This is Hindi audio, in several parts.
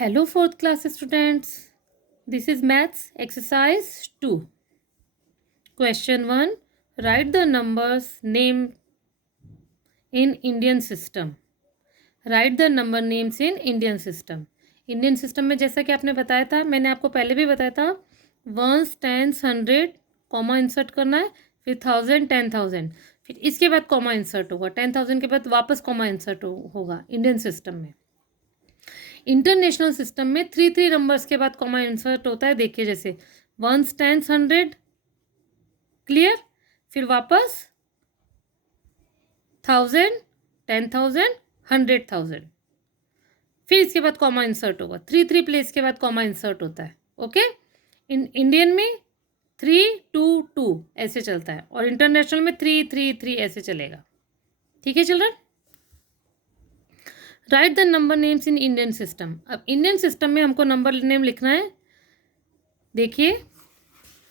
Hello, fourth class students. This is maths exercise 2. Question 1. Write the numbers name in Indian system. Write the number names in Indian system. Indian system में जैसा कि आपने बताया था, मैंने आपको पहले भी बताया था, वंस, टेंस, 100 कॉमा इंसर्ट करना है, फिर 1000, 10,000, फिर इसके बाद कॉमा इंसर्ट होगा, 10,000 के बाद वापस कॉमा इंसर्ट होगा इंडियन सिस्टम में। इंटरनेशनल सिस्टम में 3 नंबर्स के बाद कॉमा इंसर्ट होता है। देखिए जैसे वंस, टेंस, 100, क्लियर, फिर वापस 1000, 10,000, 100,000, फिर इसके बाद कॉमा इंसर्ट होगा। 3 प्लेस के बाद कॉमा इंसर्ट होता है। ओके, इंडियन में 3, 2, 2 ऐसे चलता है और इंटरनेशनल में 3, 3, 3 ऐसे चलेगा। ठीक है children. Right the number names in Indian system. अब इंडियन सिस्टम में हमको नंबर नेम लिखना है। देखिए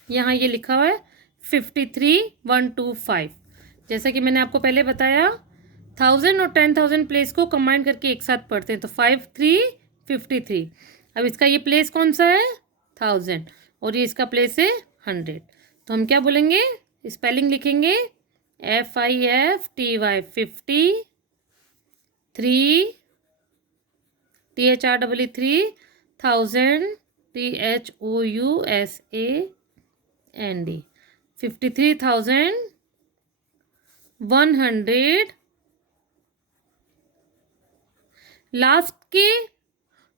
यहाँ ये लिखा हुआ है 53, 1, 2, 5। जैसा कि मैंने आपको पहले बताया, 1000 और 10,000 प्लेस को कंबाइन करके एक साथ पढ़ते हैं, तो 5, 3, 53। अब इसका ये प्लेस कौन सा है? 1000, और ये इसका प्लेस है 100। तो हम क्या बोलेंगे? स्पेलिंग लिखेंगे FIFTY 50, 3 THREE 1000 THOUSAND 53,100। लास्ट के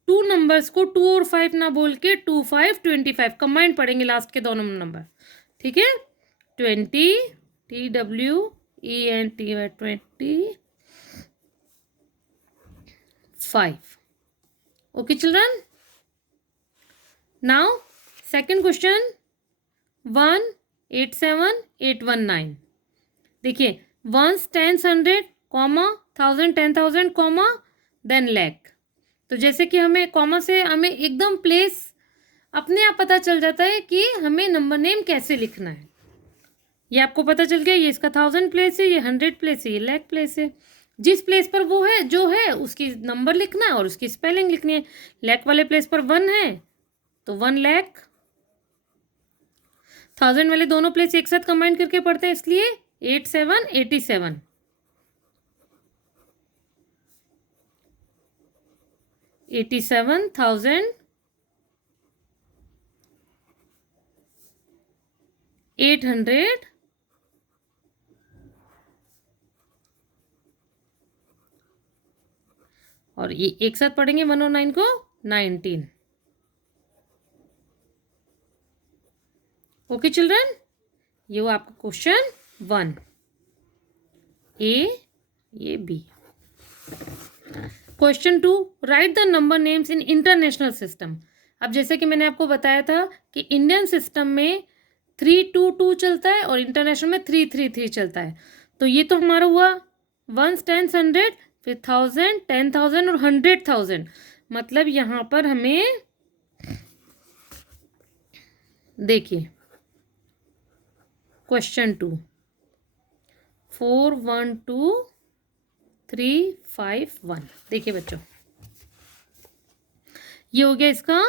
2 नंबर्स को 2 और 5 ना बोल के 2, 5, 25 कंबाइंड पढ़ेंगे लास्ट के दोनों नंबर। ठीक है, 20 TWENTY 25। Okay children, now second question 187,819। देखिए ones, tens, 100 comma 1000, 10,000 comma then lakh. तो जैसे कि हमें कॉमा से हमें एकदम प्लेस अपने आप पता चल जाता है कि हमें नंबर नेम कैसे लिखना है। ये आपको पता चल गया, ये इसका 1000 प्लेस है, ये 100 प्लेस है, ये लैख प्लेस है। जिस प्लेस पर वो है जो है उसकी नंबर लिखना है और उसकी स्पेलिंग लिखनी है। लैख वाले प्लेस पर 1 है तो 1 लैख। 1000 वाले दोनों प्लेस एक साथ कंबाइन करके पढ़ते हैं, इसलिए 87, 87। 87,800 और ये एक साथ पढ़ेंगे 1 और 9 को 19। ओके चिल्ड्रन, ये वो आपका क्वेश्चन 1 ये B. Question 2, write the number names in international system. अब जैसे कि मैंने आपको बताया था कि इंडियन सिस्टम में 3, 2, 2 चलता है और इंटरनेशनल में 3, 3, 3 चलता है। तो ये तो हमारा हुआ वंस, टेंस, 100, फिर 1000, 10,000 और 100,000। मतलब यहाँ पर हमें देखिए क्वेश्चन 2 4, 1, 2, 3, 5, 1। देखिए बच्चों, ये हो गया इसका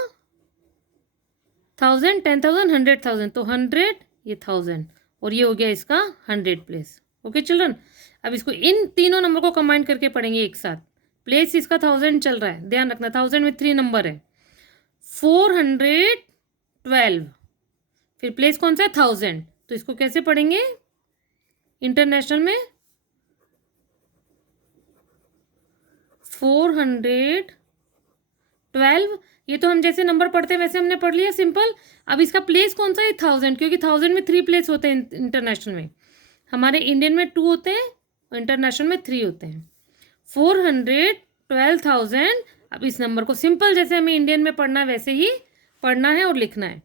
1000, 10,000, 100,000, तो 100, ये 1000, और ये हो गया इसका 100 प्लेस। ओके चिल्ड्रन, अब इसको इन तीनों नंबर को कंबाइन करके पढ़ेंगे एक साथ। प्लेस इसका 1000 चल रहा है, ध्यान रखना 1000 में 3 नंबर है। 412, फिर प्लेस कौन सा है? 1000, तो इसको कैसे पढ़ेंगे इंटरनेशनल में? 412, ये तो हम जैसे नंबर पढ़ते हैं वैसे हमने पढ़ लिया सिंपल। अब इसका प्लेस कौन सा है? 1000, क्योंकि 1000 में 3 प्लेस होते हैं इंटरनेशनल में। हमारे इंडियन में 2 होते हैं और इंटरनेशनल में 3 होते हैं। 412,000। अब इस नंबर को सिंपल जैसे हमें इंडियन में पढ़ना है वैसे ही पढ़ना है और लिखना है।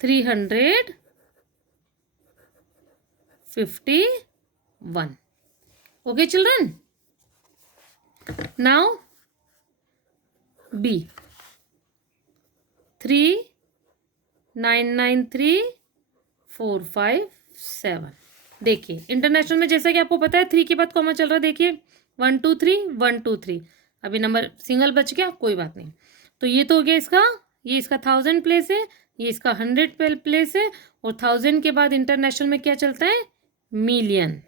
351। Okay children, now B 3,993,457। देखिए इंटरनेशनल में जैसा कि आपको पता है 3 के बाद कॉमा चल रहा है, देखिए 1 2 3 1 2 3, अभी नंबर सिंगल बच गया, कोई बात नहीं। तो ये तो हो गया इसका, ये इसका 1000 प्लेस है, ये इसका 100 प्लेस है, और 1000 के बाद इंटरनेशनल में क्या चलता है, मिलियन।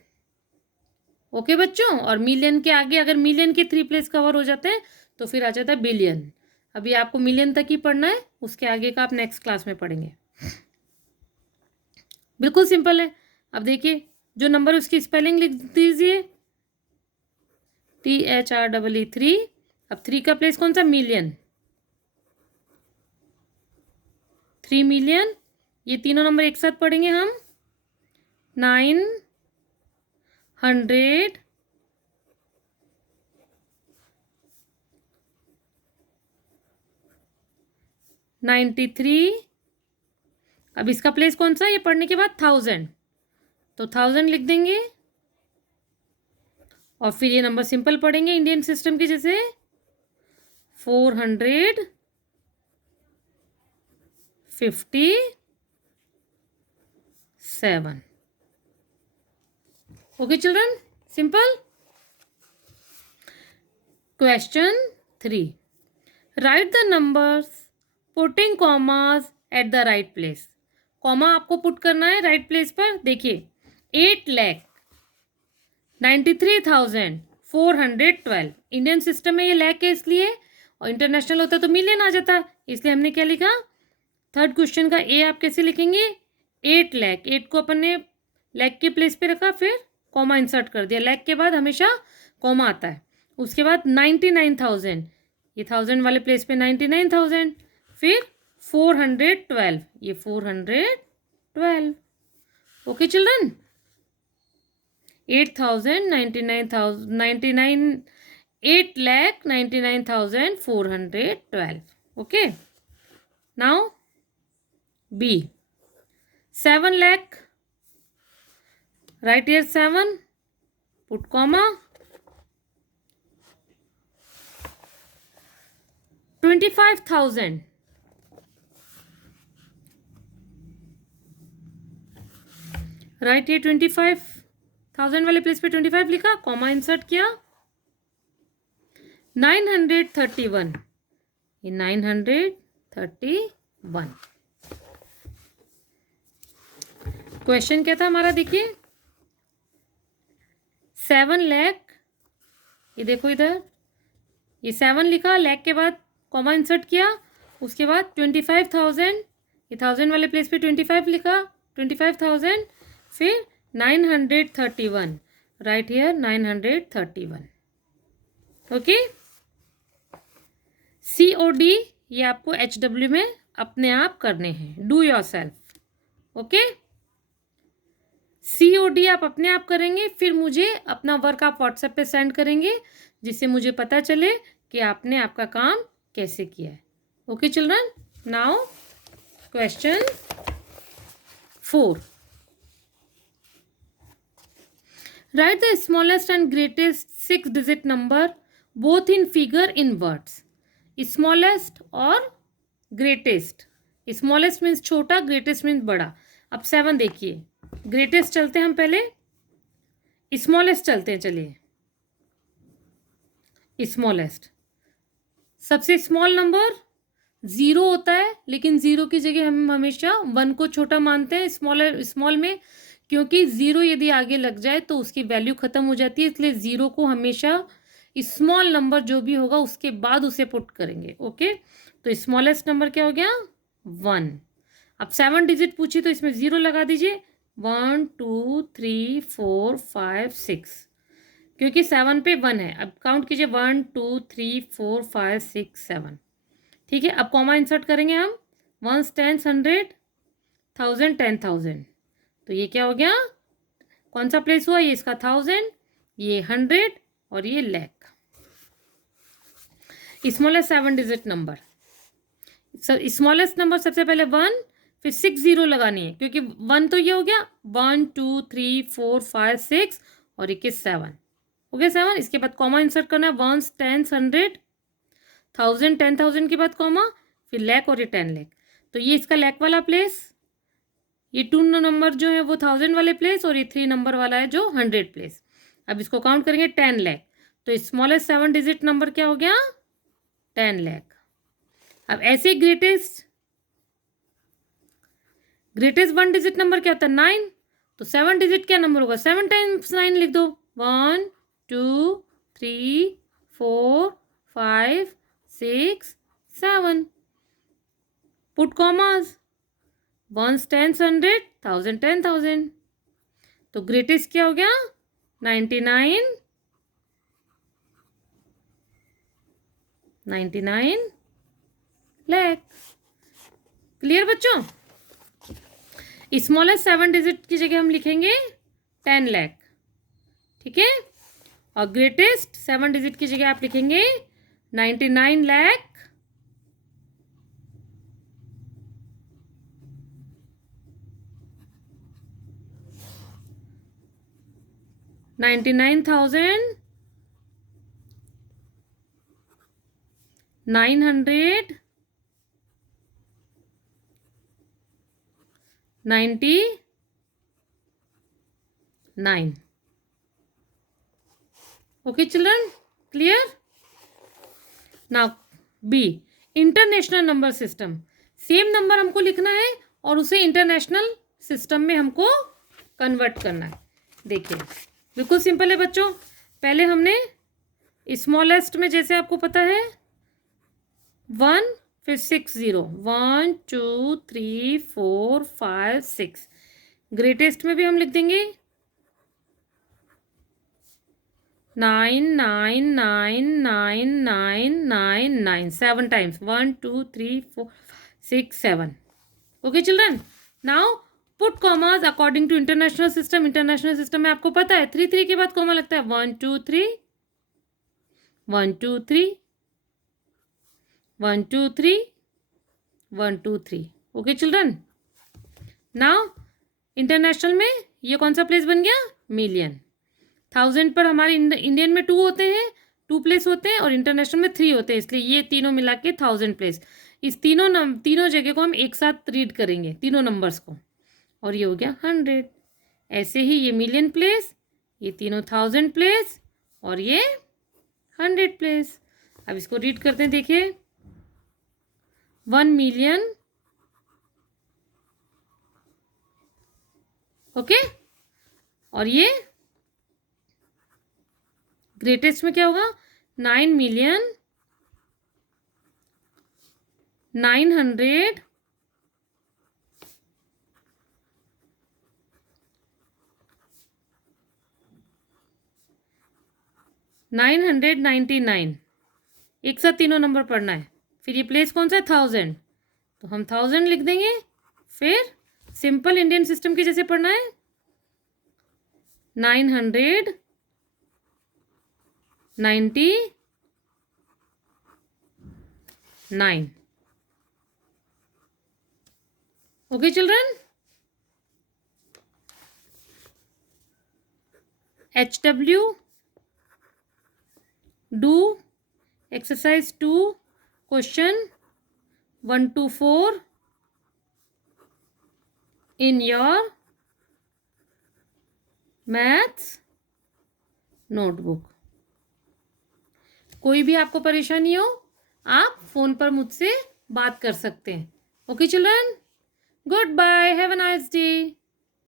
ओके बच्चों, और मिलियन के आगे अगर मिलियन के 3 प्लेस कवर हो जाते हैं तो फिर आ जाता है बिलियन। अभी आपको मिलियन तक ही पढ़ना है, उसके आगे का आप नेक्स्ट क्लास में पढ़ेंगे। बिल्कुल सिंपल है। अब देखिए जो नंबर उसकी स्पेलिंग लिख दीजिए, THREE 3। अब 3 का प्लेस कौन सा, मिलियन, 3 मिलियन। ये तीनों नंबर एक साथ पढ़ेंगे हम, 993। अब इसका प्लेस कौन सा, ये पढ़ने के बाद 1000, तो 1000 लिख देंगे, और फिर ये नंबर सिंपल पढ़ेंगे इंडियन सिस्टम के जैसे, 457। Okay children, simple. Question 3, right the numbers putting commas at the right place. Comma आपको पुट करना है राइट प्लेस पर। देखिए 8,93,412, इंडियन सिस्टम में ये लैख है इसलिए, और इंटरनेशनल होता तो मिलियन आ जाता, इसलिए हमने क्या लिखा, थर्ड क्वेश्चन का ए आप कैसे लिखेंगे, 8 लाख, 8 को अपन ने लैख के प्लेस पे रखा, फिर कॉमा इंसर्ट कर दिया, लैख के बाद हमेशा कॉमा आता है। उसके बाद 99,000, ये 1000 वाले प्लेस पे 99,000, फिर 412, ये 412। Okay children, 8,99,412। Okay, now B, 7 lakh, write here 7, put comma, 25,000, right ये 25,000 वाले प्लेस पे 25 लिखा, कॉमा इंसर्ट किया, 931, ये 931। क्वेश्चन क्या था हमारा, देखिए 7 लाख, ये देखो इधर, ये 7 लिखा, लाख के बाद कॉमा इंसर्ट किया, उसके बाद 25,000, ये 1000 वाले प्लेस पे 25 लिखा, 25,000, फिर 931, राइट हियर 931। ओके, COD ये आपको HW में अपने आप करने हैं, do your self. Okay, COD आप अपने आप करेंगे, फिर मुझे अपना वर्क आप व्हाट्सएप पे सेंड करेंगे, जिससे मुझे पता चले कि आपने आपका काम कैसे किया है। Okay children, now question 4, right the smallest and greatest 6 digit number both in figure in words. Smallest और ग्रेटेस्ट, स्मॉलेस्ट मीन्स छोटा, ग्रेटेस्ट मीन्स बड़ा। अब 7 देखिए, ग्रेटेस्ट चलते हैं हम पहले, स्मॉलेस्ट चलते हैं, चलिए स्मॉलेस्ट। सबसे स्मॉल नंबर 0 होता है, लेकिन 0 की जगह हम हमेशा 1 को छोटा मानते हैं स्मॉल में, क्योंकि 0 यदि आगे लग जाए तो उसकी वैल्यू खत्म हो जाती है, इसलिए 0 को हमेशा स्मॉल नंबर जो भी होगा उसके बाद उसे पुट करेंगे। ओके, तो स्मॉलेस्ट नंबर क्या हो गया, 1। अब 7 डिजिट पूछी तो इसमें 0 लगा दीजिए, 1 2 3 4 5 6, क्योंकि 7 पे 1 है। अब काउंट कीजिए, 1 2 3 4 5 6 7, ठीक है। अब कॉमा इंसर्ट करेंगे हम, 1 10 100 1000 10,000, तो ये क्या हो गया, कौन सा प्लेस हुआ, ये इसका 1000, ये 100 और ये lakh. Smallest 7 digit number, smallest number सबसे पहले 1, फिर 6 0 लगानी है, क्योंकि 1 तो ये हो गया, 1 2 3 4 5 6 और 21 7 हो गया 7। इसके बाद कॉमा इंसर्ट करना है, 1 10 100 1000 10,000 के बाद कॉमा, फिर लाख और ये 10 लाख, तो ये इसका लाख वाला प्लेस, ये 2 नंबर जो है वो 1000 वाले प्लेस और ये 3 नंबर वाला है जो 100 प्लेस। अब इसको काउंट करेंगे 10 लाख। तो स्मॉलेस्ट 7 डिजिट नंबर क्या हो गया? 10 लाख। अब ऐसे ग्रेटेस्ट 1 डिजिट नंबर क्या होता है? 9। तो 7 डिजिट क्या नंबर होगा? 7 टाइम्स 9 लिख दो। 1 2 3 4 5 6 7। Put commas. 1s 10s 100, 1000 10,000। तो ग्रेटेस्ट क्या हो गया? 99 लाख। क्लियर बच्चों? स्मॉलेस्ट 7 डिजिट की जगह हम लिखेंगे 10 लाख। ठीक है। और ग्रेटेस्ट 7 डिजिट की जगह आप लिखेंगे 99 lakh 99,999 okay children, clear? Now B, international number system. Same number हमको लिखना है और उसे इंटरनेशनल सिस्टम में हमको कन्वर्ट करना है। देखिए बिल्कुल सिंपल है बच्चों। पहले हमने स्मॉलेस्ट में जैसे आपको पता है 1 फिर 6 0, 1 2 3 4 5 6। ग्रेटेस्ट में भी हम लिख देंगे 9 9 9 9 9 9 9 7 times 1 2 3 4 6 7। Okay children, now put commas according to international system. International system में आपको पता है 3 3 के बाद कॉमा लगता है। 1 2 3 1 2 3 1 2 3 1 2 3। ओके चिल्ड्रन, नाउ इंटरनेशनल में ये कौन सा प्लेस बन गया? मिलियन। 1000 पर हमारे इंडियन में 2 होते हैं, 2 प्लेस होते हैं और इंटरनेशनल में 3 होते हैं, इसलिए ये तीनों मिला के 1000 प्लेस। इस तीनों जगह को हम एक साथ रीड करेंगे, तीनों नंबर्स को, और ये हो गया 100। ऐसे ही ये मिलियन प्लेस, ये तीनों 1000 प्लेस और ये 100 प्लेस। अब इसको रीड करते हैं, देखिए 1 मिलियन। ओके, और ये ग्रेटेस्ट में क्या होगा? 9 मिलियन 900 999। एक साथ तीनों नंबर पढ़ना है। फिर ये प्लेस कौन सा है? 1000, तो हम 1000 लिख देंगे। फिर सिंपल इंडियन सिस्टम की जैसे पढ़ना है 999। Okay children, HW do exercise 2 question 1 to 4 in your maths notebook. कोई भी आपको परेशानी हो आप फोन पर मुझसे बात कर सकते हैं। Okay children, good bye, have a nice day.